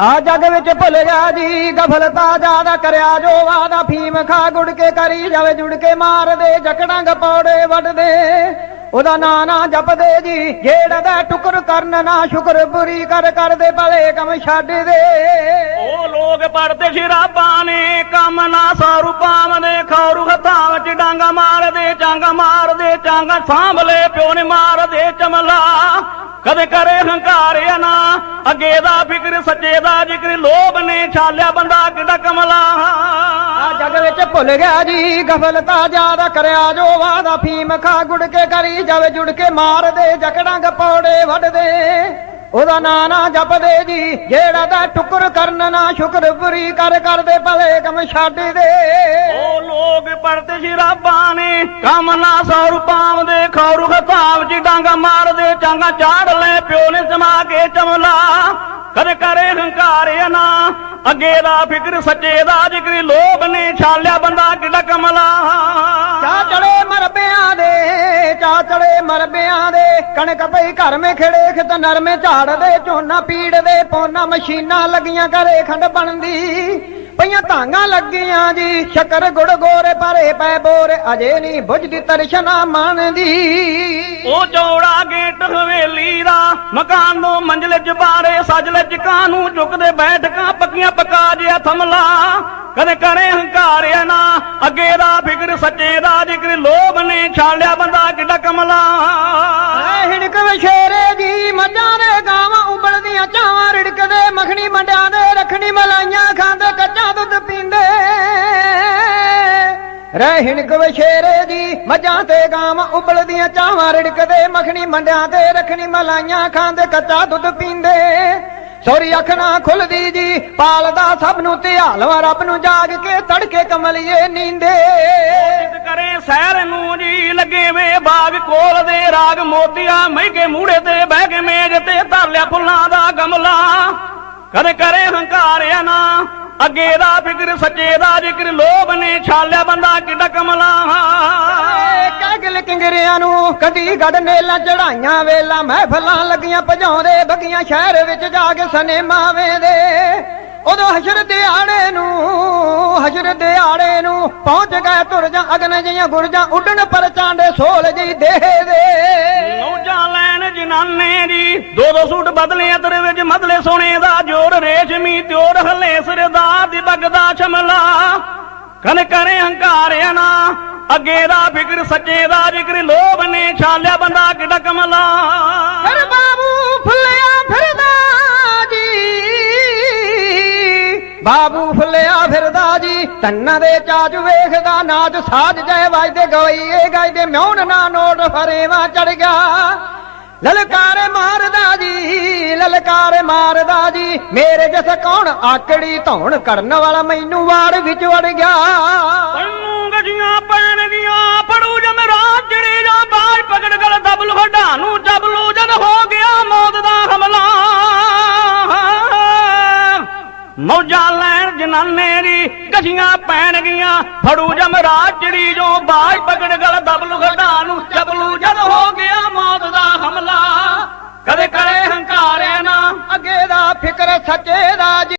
ਆ ਜਗ ਵਿੱਚ ਭੁਲਿਆ ਗਿਆ ਜੀ ਗਫਲਤਾ ਜ਼ਿਆਦਾ ਕਰਿਆ ਜੋ ਵਾਦਾ, ਫੀਮ ਖਾ ਗੁੜ ਕੇ ਕਰੀ ਜਾਵੇ, ਜੁੜ ਕੇ ਮਾਰਦੇ, ਜਕੜਾਂ ਗਪੌੜੇ ਵੱਢਦੇ। ਉਹਦਾ ਨਾਂ ਨਾ ਜਪਦੇ ਜੀ, ਜਿਹੜਾ ਦਾ ਟੁਕਰ ਕਰਨ ਨਾ ਸ਼ੁਕਰ ਬੁਰੀ ਕਰ, ਕਰਦੇ ਭਲੇ ਕੰਮ ਛੱਡਦੇ। ਉਹ ਲੋਕ ਪੜਦੇ ਸ਼ਰਾਬਾਂ ਨੇ ਕੰਮ ਨਾ ਸਾਰੂ ਪਾਵਦੇ ਖੌਰੂ ਹੱਥਾਂ ਵਿੱਚ ਡਾਂਗਾ ਮਾਰਦੇ ਸਾਂਭਲੇ ਪਿਓ ਨੇ ਮਾਰਦੇ ਚਮਲਾ। ਕਦੇ ਕਰੇ ਹੰਕਾਰਿਆ ਨਾ, ਅੱਗੇ ਦਾ ਫਿਕਰ, ਸੱਚੇ ਦਾ ਜ਼ਿਕਰ, ਲੋਭ ਨੇ ਛਾਲਿਆ ਬੰਦਾ ਕਿੱਡਾ ਕਮਲਾ। ਆ ਜਗ ਵਿੱਚ ਭੁੱਲ ਗਿਆ ਜੀ, ਗਫਲਤਾ ਜ਼ਿਆਦਾ ਕਰਿਆ, ਜੋ ਵਾਦਾ ਫੀਮ ਖਾ ਗੁੜ ਕੇ ਕਰੀ, ਜਾਵੇ ਜੁੜ ਕੇ ਮਾਰਦੇ ਜਕੜਾਂ ਗਪੌੜੇ ਵੱਢਦੇ ਉਹਦਾ ਨਾਂ ਨਾ ਜਪਦੇ ਜੀ, ਜਿਹੜਾ ਦਾ ਟੁਕਰ ਕਰਨ ਨਾ ਸ਼ੁਕਰ, ਬੁਰੀ ਕਰ, ਕਰਦੇ ਭਲੇ ਕੰਮ ਛੱਡ ਦੇ। ਉਹ ਲੋਕ ਪੜਦੇ ਨੇ। ਕੰਮ ਨਾ ਸਾਰੂ ਪਾਵਦੇ ਖੌਰੂ ਹੱਥਾਂ ਵਿੱਚ ਡਾਂਗਾ ਮਾਰਦੇ, ਚਾਂਗਾ ਚਾੜ ਲੈ ਪਿਓ ਨੇ ਸਮਾ ਕੇ ਚਮਲਾ। ਕਦੇ ਕਰੇ ਹੰਕਾਰਿਆ ਨਾ, ਅੱਗੇ ਦਾ ਫਿਕਰ ਸੱਚੇ ਦਾ, ਜ਼ਿਕਰ ਲੋਭ ਨੇ ਛਾਲਿਆ ਬੰਦਾ ਕਿੱਡਾ ਕਮਲਾ। ਚਾ ਚੜੇ ਮਰਬਿਆਂ ਦੇ, ਚਾ ਚੜੇ ਮਰਬਿਆਂ ਦੇ, ਕਣਕ ਪਈ ਘਰ ਮੇ ਖੜੇ, ਖਤ ਨਰਮੇ ਝਾੜਦੇ ਝੋਨਾ ਪੀੜਦੇ ਪੋਨਾ ਮਸ਼ੀਨਾਂ ਲੱਗੀਆਂ ਘਰੇ ਖੰਡ ਬਣਦੀ। ਪਈਆਂ ਧਾਂਗਾ ਲੱਗੀਆਂ ਜੀ। ਸ਼ੱਕਰ ਗੁੜ ਗੋਰੇ ਭਰੇ ਪੈ ਬੋਰ, ਅਜੇ ਨਹੀਂ ਬੁਝਦੀ ਤਰਸ਼ਨਾ ਮੰਨਦੀ ਉਹ ਚੌੜਾ ਗੇਟ ਹਵੇਲੀ ਦਾ, ਮਕਾਨ ਨੂੰ ਮੰਜਲ ਚ ਬਾਰੇ ਸਜਲੇ ਚ ਕਾਨੂੰ ਝੁਕਦੇ ਬੈਠਕਾਂ, ਪੱਕੀਆਂ ਪਕਾ ਜਿਆ ਥਮਲਾ। ਕਦੇ ਕਰੇ ਹੰਕਾਰਿਆ ਨਾ, ਅੱਗੇ ਦਾ ਫਿਕਰ ਸੱਚੇ ਦਾ, ਜ਼ਿਕਰ ਲੋਭ ਨੇ ਛਾਲਿਆ ਬੰਦਾ ਕਿੱਡਾ ਕਮਲਾ। ਰਹਿਣ ਹਿਣਕ ਦੀ, ਮੱਝਾਂ ਤੇ ਗਾਵਾਂ ਉਬਲਦੀਆਂ ਚਾਵਾਂ, ਰਿੜਕਦੇ ਮੱਖਣੀ ਮੰਡਿਆਂ ਤੇ ਰੱਖਣੀ ਮਲਾਈਆਂ ਖਾਂਦੇ ਕੱਚਾ ਦੁੱਧ ਪੀਂਦੇ। ਸੋਰੀ ਅੱਖ ਖੁੱਲਦੀ ਜੀ, ਪਾਲਦਾ ਸਭ ਨੂੰ ਧਿਆਲਵਾ ਰੱਬ ਨੂੰ ਜਾਗ ਕੇ ਤੜਕੇ ਕਮਲੀਏ ਨੀਂਦੇ। ਕਰੇ ਸਹਿਰ ਨੂੰ ਜੀ, ਲੱਗੇ ਵੇ ਬਾਗ ਕੋਲ ਦੇ ਰਾਗ। ਮੋਤੀਆਂ ਮਹਿਕੇ ਮੂੜੇ ਤੇ ਬਹਿ ਕੇ ਮੇਜ਼ ਤੇ ਧਰ ਲਿਆ ਫੁੱਲਾਂ ਦਾ ਗਮਲਾ। ਕਦੇ ਕਰੇ ਹੰਕਾਰਿਆ ਨਾ ਅੱਗੇ ਦਾ ਫਿਕਰ, ਸੱਚੇ ਦਾ ਜ਼ਿਕਰ, ਲੋਭ ਨੇ ਛਾਲਿਆ ਬੰਦਾ ਕਿੱਡਾ ਕਮਲਾ। ਕਾਗਲ ਕਿੰਗਰਿਆਂ ਨੂੰ ਕਦੀ ਗੜ ਮੇਲਾ ਚੜਾਈਆਂ ਵੇਲਾ, ਮਹਿਫਲਾਂ ਲੱਗੀਆਂ ਭਜਾਉਂਦੇ, ਬੱਗੀਆਂ ਸ਼ਹਿਰ ਵਿੱਚ ਜਾ ਕੇ ਸਨੇਮਾ ਵੇਂਦੇ। ਉਦੋਂ ਹਸ਼ਰ ਦਿਹਾੜੇ ਨੂੰ ਹਸ਼ਰ ਦਿਹਾੜੇ ਨੂੰ ਪਹੁੰਚ ਗਏ ਤੁਰ ਜਾ ਅਗਨ ਜੀਆਂ ਗੁਰਜਾਂ ਉੱਡਣ ਪਰ ਚਾਂਡੇ ਸੋਲ ਜੀ ਦੇਹ ਦੇ। ਮੌਜਾਂ ਲੈਣ ਜਨਾਨੇ ਜੀ ਦੋ ਦੋ ਸੂਟ ਬਦਲੇ ਅਦਰ ਵਿੱਚ ਮਦਲੇ ਸੋਨੇ ਦਾ ਜੋਰ ਰੇਸ਼ਮੀ ਤਿਉਰ ਹਲੇ ਸਰਦਾਰ ਦੀ ਬਗਦਾ ਸ਼ਮਲਾ। ਕਨ ਕਰੇ ਹੰਕਾਰਿਆ ਨਾ ਅੱਗੇ ਦਾ ਫਿਕਰ ਸੱਚੇ ਦਾ ਜ਼ਿਕਰ ਲੋਭ ਨੇ ਛਾਲਿਆ ਬੰਦਾ ਕਿੱਡਾ ਕਮਲਾ। ਫਿਰ ਬਾਬੂ ਬਾਬੂ ਫੁੱਲਿਆ ਫਿਰਦਾ ਜੀ ਤੰਨਾ ਦੇ ਚਾਜ ਵੇਖਦਾ ਨਾਚ ਸਾਜ ਜੈ ਵੱਜਦੇ ਗਵਈਏ ਗਾਇਦੇ ਮਿਉਣ ਨਾ ਨੋਟ ਫਰੇਵਾ ਚੜ ਗਿਆ। ਲਲਕਾਰੇ ਮਾਰਦਾ ਜੀ, ਲਲਕਾਰੇ ਮਾਰਦਾ ਜੀ, ਮੇਰੇ ਜਸ ਕੌਣ ਆਕੜੀ ਧੌਣ ਕਰਨ ਵਾਲਾ ਮੈਨੂੰ ਵਾੜ ਵਿੱਚ ਵੜ ਗਿਆ। ਤੈਨੂੰ ਦੀਆਂ ਪੈਣਗੀਆਂ ਫੜੂ ਜਮਰਾ ਚਿੜੀ ਜਾਂ ਬਾਜ ਪਕੜ ਗਲ ਦਬਲ ਹੱਡਾਂ ਮੌਜਾਂ ਲੈਣ ਜਨਾਨੇ ਦੀ ਪੈਣ ਗਈਆਂ ਫੜੂ ਜਮਰਾ ਚਿੜੀ ਜੋ ਬਾਜ ਪਕੜ ਗਲ, ਦਬਲੂ ਹੱਡਾਂ ਨੂੰ ਜਬਲੂ ਜਦ ਹੋ